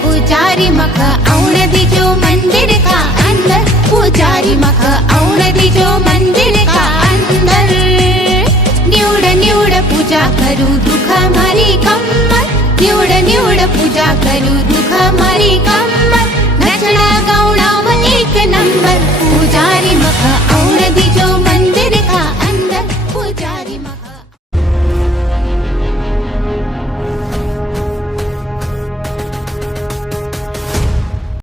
पुजारी मका औण दीजो मंदिर का अंदर। पुजारी मका औण दीजो मंदिर का अंदर। निवड निवड पूजा करू दुख मारी कम्मत, निवड निवड पूजा करू दुख मारी कम्मत। नचना गावना एक नंबर पुजारी मका